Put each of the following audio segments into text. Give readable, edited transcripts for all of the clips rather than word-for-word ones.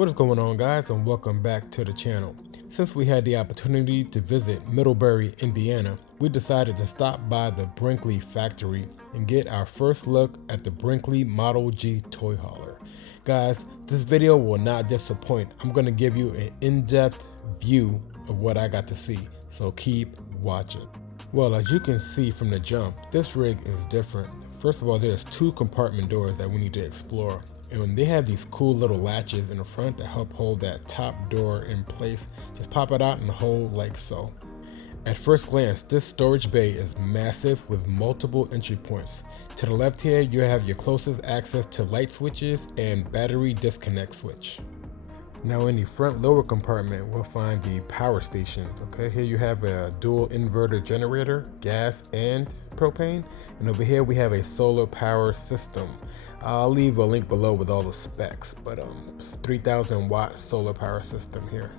What is going on, guys, and welcome back to the channel. Since we had the opportunity to visit Middlebury, Indiana, we decided to stop by the Brinkley factory and get our first look at the Brinkley Model G toy hauler. Guys, this video will not disappoint. I'm going to give you an in-depth view of what I got to see, so keep watching. Well, as you can see from the jump, this rig is different. First of all, there's two compartment doors that we need to explore. And they have these cool little latches in the front that help hold that top door in place. Just pop it out and hold like so. At first glance, this storage bay is massive with multiple entry points. To the left here, you have your closest access to light switches and battery disconnect switch. Now in the front lower compartment, we'll find the power stations. Okay, here you have a dual inverter generator, gas and propane. And over here we have a solar power system. I'll leave a link below with all the specs, but 3000 watt solar power system here.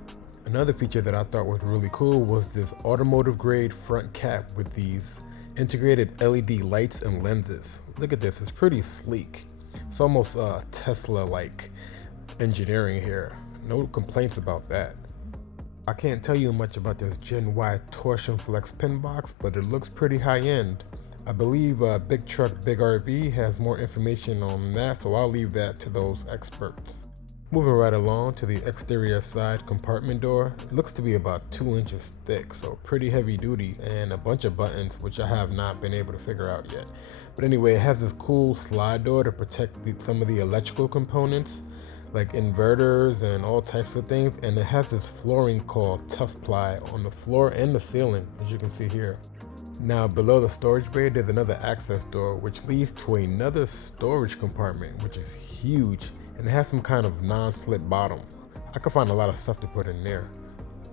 Another feature that I thought was really cool was this automotive grade front cap with these integrated LED lights and lenses. Look at this, it's pretty sleek. It's almost Tesla-like engineering here. No complaints about that. I can't tell you much about this Gen Y torsion flex pin box, but it looks pretty high end. I believe Big Truck Big RV has more information on that, so I'll leave that to those experts. Moving right along to the exterior side compartment door, it looks to be about 2 inches thick, so pretty heavy duty, and a bunch of buttons which I have not been able to figure out yet. But anyway, it has this cool slide door to protect some of the electrical components like inverters and all types of things, and it has this flooring called Tough Ply on the floor and the ceiling, as you can see here. Now below the storage bay, there's another access door which leads to another storage compartment, which is huge, and it has some kind of non-slip bottom. I could find a lot of stuff to put in there.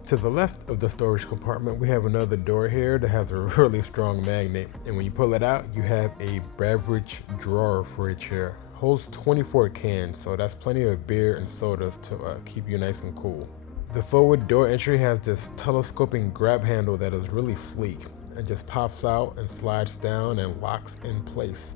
To the left of the storage compartment, we have another door here that has a really strong magnet, and when you pull it out, you have a beverage drawer fridge here. Holds 24 cans, so that's plenty of beer and sodas to keep you nice and cool. The forward door entry has this telescoping grab handle that is really sleek. It just pops out and slides down and locks in place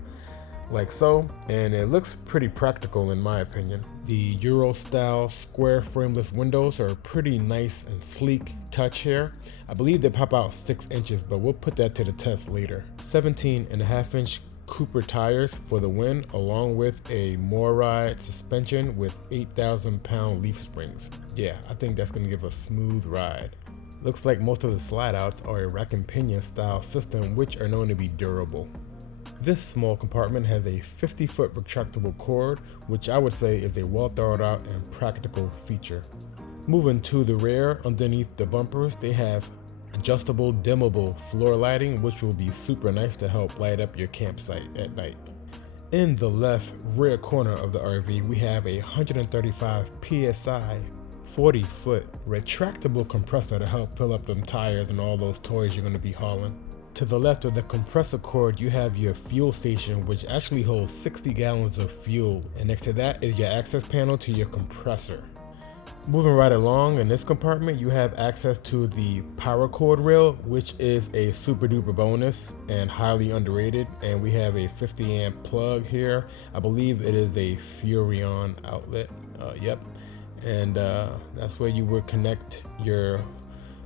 like so, and it looks pretty practical in my opinion. The Euro style square frameless windows are pretty nice and sleek touch here. I believe they pop out 6 inches, but we'll put that to the test later. 17.5-inch Cooper tires for the win, along with a MORryde suspension with 8,000 pound leaf springs. Yeah, I think that's gonna give a smooth ride. Looks like most of the slide outs are a rack and pinion style system, which are known to be durable. This small compartment has a 50-foot retractable cord, which I would say is a well thought out and practical feature. Moving to the rear, underneath the bumpers, they have adjustable dimmable floor lighting, which will be super nice to help light up your campsite at night. In the left rear corner of the RV, we have a 135 psi 40-foot retractable compressor to help fill up them tires and all those toys you're going to be hauling. To the left of the compressor cord, you have your fuel station, which actually holds 60 gallons of fuel, and next to that is your access panel to your compressor. Moving right along, in this compartment you have access to the power cord rail, which is a super duper bonus and highly underrated, and we have a 50 amp plug here. I believe it is a Furrion outlet. Yep, and that's where you would connect your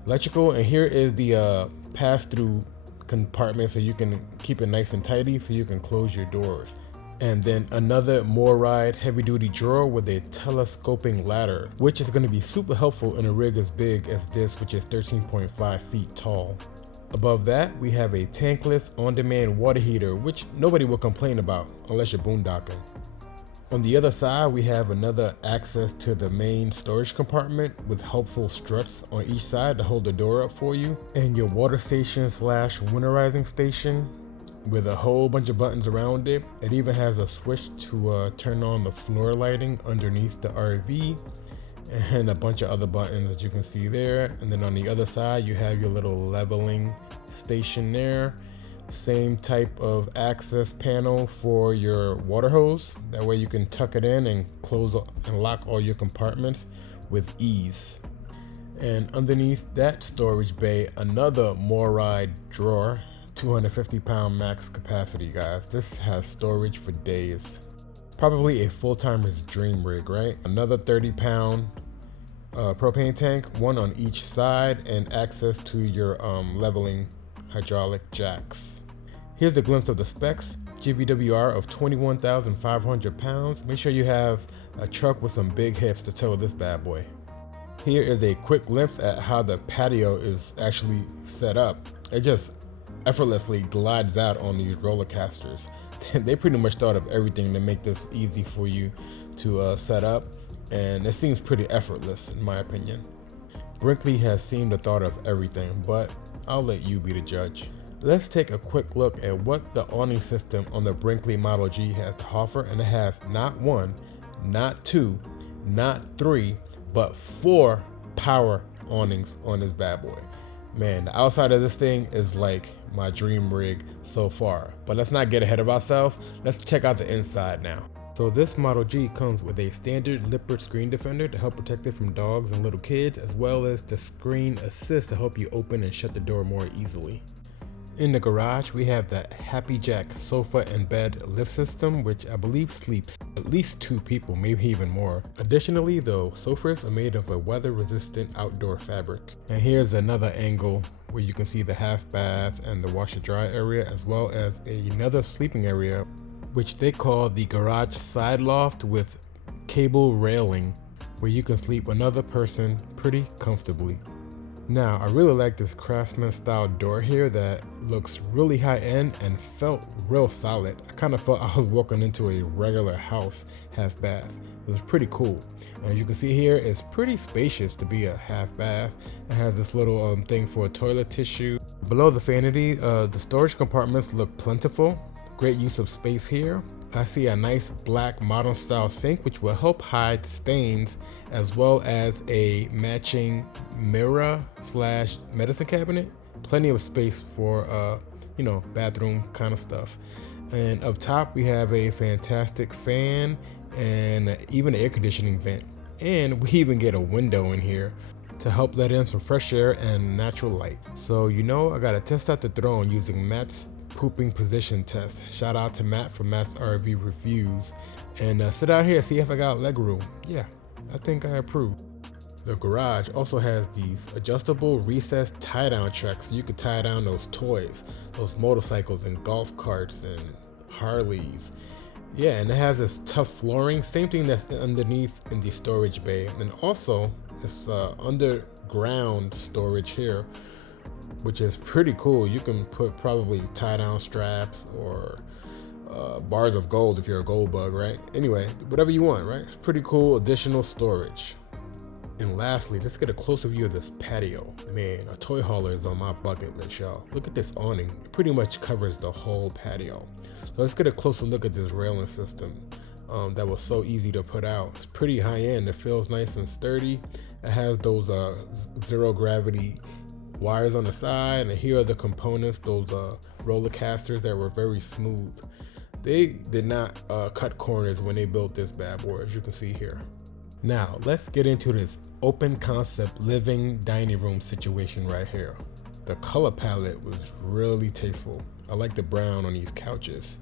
electrical, and here is the pass-through compartment so you can keep it nice and tidy so you can close your doors. And then another MORryde heavy duty drawer with a telescoping ladder, which is going to be super helpful in a rig as big as this, which is 13.5 feet tall. Above that, we have a tankless on-demand water heater, which nobody will complain about unless you're boondocking. On the other side, we have another access to the main storage compartment with helpful struts on each side to hold the door up for you, and your water station slash winterizing station with a whole bunch of buttons around it. It even has a switch to turn on the floor lighting underneath the RV, and a bunch of other buttons that you can see there. And then on the other side, you have your little leveling station there. Same type of access panel for your water hose. That way you can tuck it in and close and lock all your compartments with ease. And underneath that storage bay, another MORryde drawer, 250 pound max capacity, guys. This has storage for days. Probably a full-timer's dream rig, right? Another 30-pound propane tank, one on each side, and access to your leveling hydraulic jacks. Here's a glimpse of the specs. GVWR of 21,500 pounds. Make sure you have a truck with some big hips to tow this bad boy. Here is a quick glimpse at how the patio is actually set up. It just effortlessly glides out on these roller casters. They pretty much thought of everything to make this easy for you to set up, and it seems pretty effortless in my opinion. Brinkley has seemed to thought of everything, but I'll let you be the judge. Let's take a quick look at what the awning system on the Brinkley Model G has to offer, and it has not one, not two, not three, but 4 power awnings on this bad boy. Man, the outside of this thing is like my dream rig so far, but let's not get ahead of ourselves. Let's check out the inside now. So this Model G comes with a standard Lippert screen defender to help protect it from dogs and little kids, as well as the screen assist to help you open and shut the door more easily. In the garage, we have the Happy Jack sofa and bed lift system, which I believe sleeps at least 2 people, maybe even more. Additionally, the sofas are made of a weather-resistant outdoor fabric. And here's another angle where you can see the half bath and the washer dry area, as well as another sleeping area, which they call the garage side loft with cable railing, where you can sleep another person pretty comfortably. Now, I really like this Craftsman style door here that looks really high end and felt real solid. I kind of felt I was walking into a regular house half bath. It was pretty cool. As you can see here, it's pretty spacious to be a half bath. It has this little thing for toilet tissue. Below the vanity, the storage compartments look plentiful. Great use of space here. I see a nice black modern style sink which will help hide stains, as well as a matching mirror slash medicine cabinet. Plenty of space for bathroom kind of stuff. And up top we have a fantastic fan and even an air conditioning vent. And we even get a window in here to help let in some fresh air and natural light. So I gotta test out the throne using Matt's pooping position test. Shout out to Matt from Matt's RV Reviews. And sit out here, see if I got leg room. Yeah, I think I approve. The garage also has these adjustable recessed tie down tracks, so you could tie down those toys, those motorcycles and golf carts and Harleys. Yeah, and it has this tough flooring, same thing that's underneath in the storage bay. And also this underground storage here, which is pretty cool. You can put probably tie down straps or bars of gold if you're a gold bug, right? Anyway, whatever you want, right? It's pretty cool additional storage. And lastly, let's get a closer view of this patio. Man, a toy hauler is on my bucket list, y'all. Look at this awning. It pretty much covers the whole patio. So let's get a closer look at this railing system that was so easy to put out. It's pretty high end. It feels nice and sturdy. It has those zero gravity wires on the side, and here are the components, those roller casters that were very smooth. They did not cut corners when they built this bad boy, as you can see here. Now let's get into this open concept living dining room situation right here. The color palette was really tasteful. I like the brown on these couches,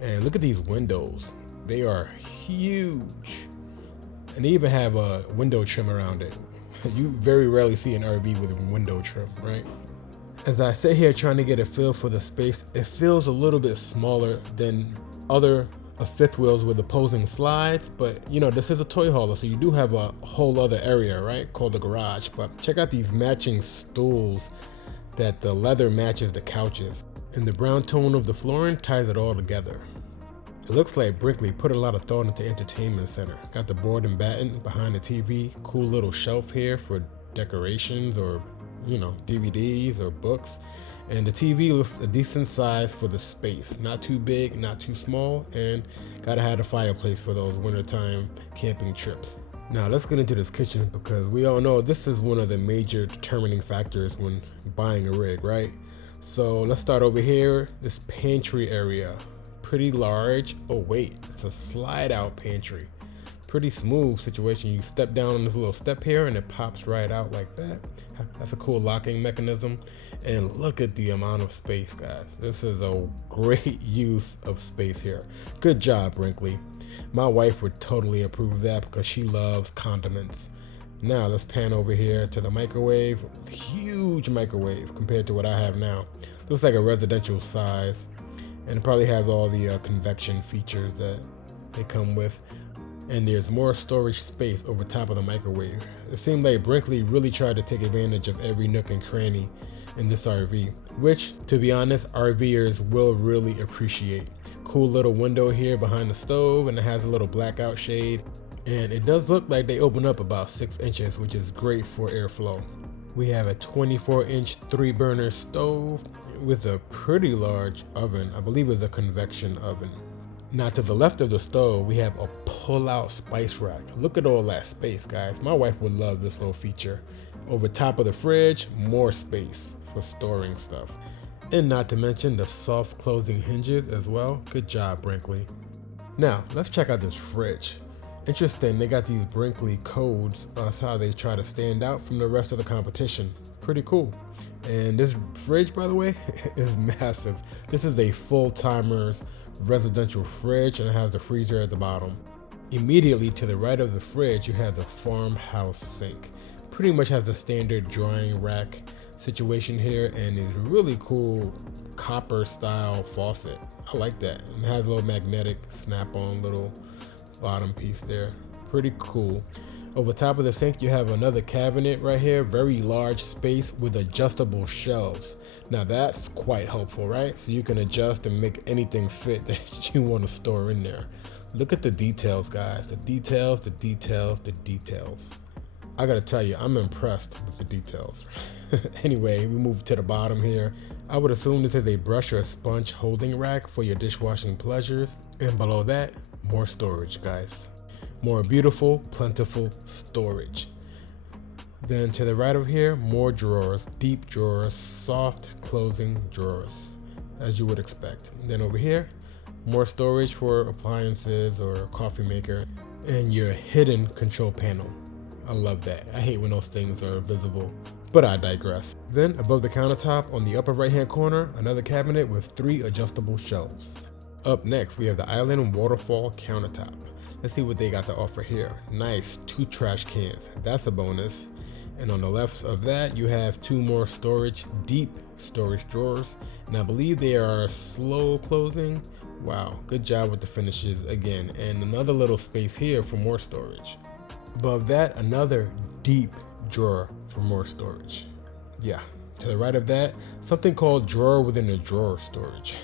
and look at these windows. They are huge, and they even have a window trim around it. You very rarely see an RV with a window trim, right? As I sit here trying to get a feel for the space, it feels a little bit smaller than other fifth wheels with opposing slides, but this is a toy hauler, so you do have a whole other area, right, called the garage. But check out these matching stools that the leather matches the couches, and the brown tone of the flooring ties it all together. It looks like Brinkley put a lot of thought into entertainment center. Got the board and batten behind the TV, cool little shelf here for decorations or DVDs or books. And the TV looks a decent size for the space. Not too big, not too small, and gotta have a fireplace for those wintertime camping trips. Now let's get into this kitchen, because we all know this is one of the major determining factors when buying a rig, right? So let's start over here, this pantry area. Pretty large. Oh wait, it's a slide out pantry. Pretty smooth situation. You step down on this little step here and it pops right out like that. That's a cool locking mechanism. And look at the amount of space, guys. This is a great use of space here. Good job, Brinkley. My wife would totally approve of that because she loves condiments. Now let's pan over here to the microwave. Huge microwave compared to what I have now. Looks like a residential size, and it probably has all the convection features that they come with. And there's more storage space over top of the microwave. It seemed like Brinkley really tried to take advantage of every nook and cranny in this RV, which, to be honest, RVers will really appreciate. Cool little window here behind the stove, and it has a little blackout shade. And it does look like they open up about 6 inches, which is great for airflow. We have a 24-inch 3-burner stove with a pretty large oven. I believe it's a convection oven. Now to the left of the stove, we have a pull-out spice rack. Look at all that space, guys. My wife would love this little feature. Over top of the fridge, more space for storing stuff. And not to mention the soft closing hinges as well. Good job, Brinkley. Now, let's check out this fridge. Interesting, they got these Brinkley codes. That's how they try to stand out from the rest of the competition. Pretty cool. And this fridge, by the way, is massive. This is a full-timers residential fridge, and it has the freezer at the bottom. Immediately to the right of the fridge, you have the farmhouse sink. Pretty much has the standard drying rack situation here, and it's really cool copper style faucet. I like that. And it has a little magnetic snap-on little bottom piece there. Pretty cool. Over top of the sink, you have another cabinet right here, very large space with adjustable shelves. Now that's quite helpful, right? So you can adjust and make anything fit that you want to store in there. Look at the details, guys. The details, the details, the details. I gotta tell you, I'm impressed with the details. Anyway, we move to the bottom here. I would assume this is a brush or a sponge holding rack for your dishwashing pleasures. And below that, more storage, guys. More beautiful, plentiful storage. Then to the right of here, more drawers, deep drawers, soft closing drawers, as you would expect. Then over here, more storage for appliances or coffee maker, and your hidden control panel. I love that. I hate when those things are visible, but I digress. Then above the countertop on the upper right hand corner, another cabinet with 3 adjustable shelves. Up next, we have the island waterfall countertop. Let's see what they got to offer here. Nice, 2 trash cans. That's a bonus. And on the left of that, you have 2 more storage, deep storage drawers. And I believe they are slow closing. Wow, good job with the finishes again. And another little space here for more storage. Above that, another deep drawer for more storage. Yeah, to the right of that, something called drawer within a drawer storage.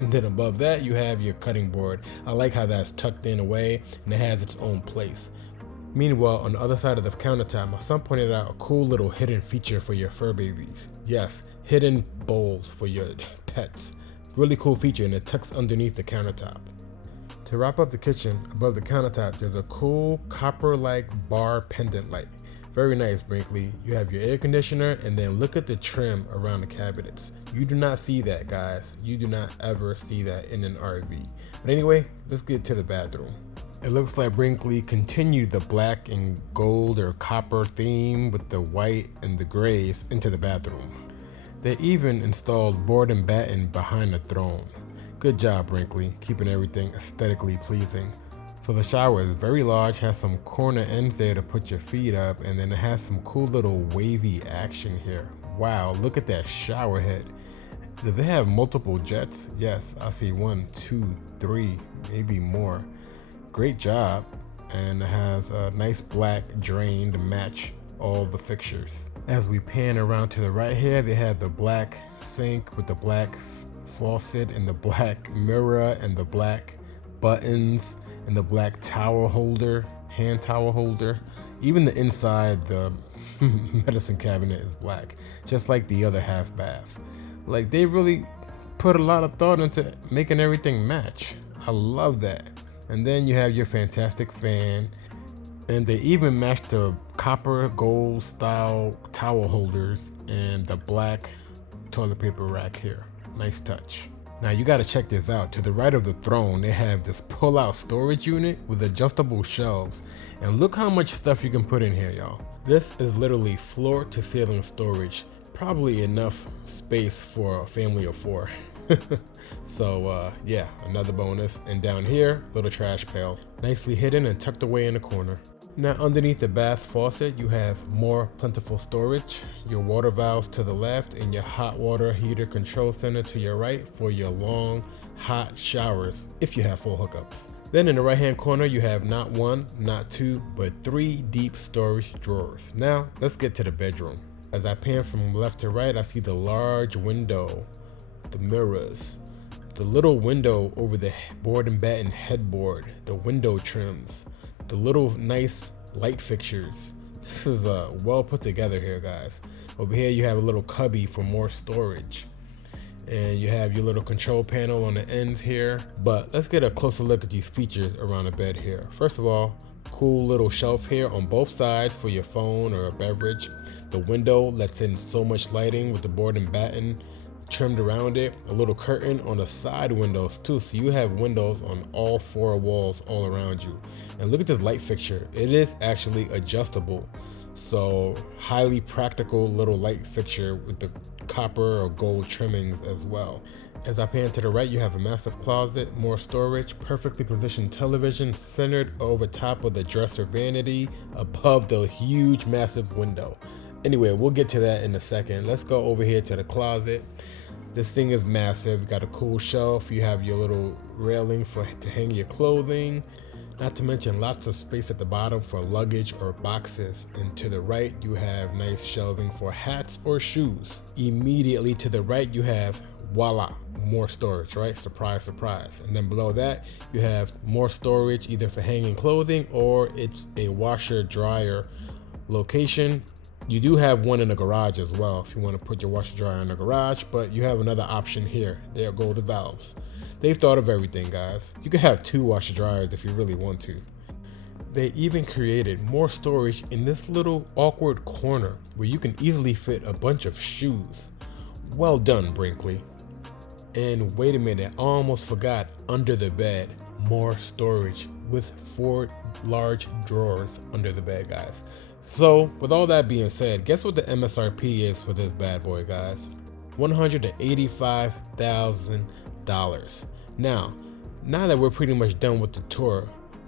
And then above that, you have your cutting board. I like how that's tucked in away and it has its own place. Meanwhile, on the other side of the countertop, my son pointed out a cool little hidden feature for your fur babies. Yes, hidden bowls for your pets. Really cool feature, and it tucks underneath the countertop. To wrap up the kitchen, above the countertop, there's a cool copper-like bar pendant light. Very nice, Brinkley. You have your air conditioner, and then look at the trim around the cabinets. You do not see that, guys. You do not ever see that in an RV. But anyway, let's get to the bathroom. It looks like Brinkley continued the black and gold or copper theme with the white and the grays into the bathroom. They even installed board and batten behind the throne. Good job, Brinkley, keeping everything aesthetically pleasing. So the shower is very large, has some corner ends there to put your feet up, and then it has some cool little wavy action here. Wow, look at that shower head. Do they have multiple jets? Yes, I see 1, 2, 3, maybe more. Great job. And it has a nice black drain to match all the fixtures. As we pan around to the right here, they have the black sink with the black faucet and the black mirror and the black buttons and the black towel holder, hand towel holder. Even the inside, the medicine cabinet is black, just like the other half bath. Like, they really put a lot of thought into making everything match. I love that. And then you have your fantastic fan, and they even matched the copper gold style towel holders and the black toilet paper rack here. Nice touch. Now you gotta check this out. To the right of the throne, they have this pull-out storage unit with adjustable shelves. And look how much stuff you can put in here, y'all. This is literally floor to ceiling storage. Probably enough space for a family of 4. So yeah, another bonus. And down here, little trash pail, nicely hidden and tucked away in the corner. Now underneath the bath faucet, you have more plentiful storage, your water valves to the left and your hot water heater control center to your right for your long, hot showers if you have full hookups. Then in the right hand corner, you have not one, not two, but 3 deep storage drawers. Now let's get to the bedroom. As I pan from left to right, I see the large window, the mirrors, the little window over the board and batten headboard, the window trims, the little nice light fixtures. This is well put together here, guys. Over here you have a little cubby for more storage, and you have your little control panel on the ends here. But let's get a closer look at these features around the bed here. First of all, cool little shelf here on both sides for your phone or a beverage. The window lets in so much lighting with the board and batten trimmed around it. A little curtain on the side windows too, so you have windows on all 4 walls all around you. And look at this light fixture, it is actually adjustable, so highly practical little light fixture with the copper or gold trimmings as well. As I pan to the right, you have a massive closet, more storage, perfectly positioned television centered over top of the dresser vanity above the huge massive window. Anyway, we'll get to that in a second. Let's go over here to the closet. This thing is massive. You got a cool shelf. You have your little railing to hang your clothing. Not to mention lots of space at the bottom for luggage or boxes. And to the right, you have nice shelving for hats or shoes. Immediately to the right, you have, voila, more storage, right? Surprise, surprise. And then below that, you have more storage either for hanging clothing or it's a washer dryer location. You do have one in the garage as well if you want to put your washer dryer in the garage, but you have another option here. There go the valves. They've thought of everything, guys. You can have 2 washer dryers if you really want to. They even created more storage in this little awkward corner where you can easily fit a bunch of shoes. Well done, Brinkley. And wait a minute, I almost forgot, under the bed, more storage with 4 large drawers under the bed, guys. So with all that being said, guess what the MSRP is for this bad boy, guys? $185,000. Now that we're pretty much done with the tour,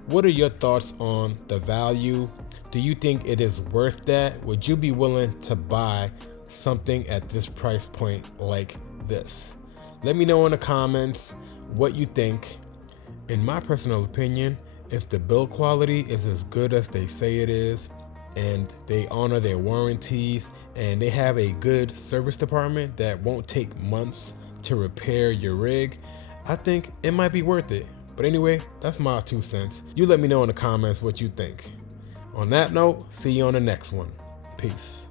what are your thoughts on the value? Do you think it is worth that? Would you be willing to buy something at this price point like this? Let me know in the comments what you think. In my personal opinion, if the build quality is as good as they say it is, and they honor their warranties, and they have a good service department that won't take months to repair your rig, I think it might be worth it. But anyway, that's my 2 cents. You let me know in the comments what you think. On that note, see you on the next one. Peace.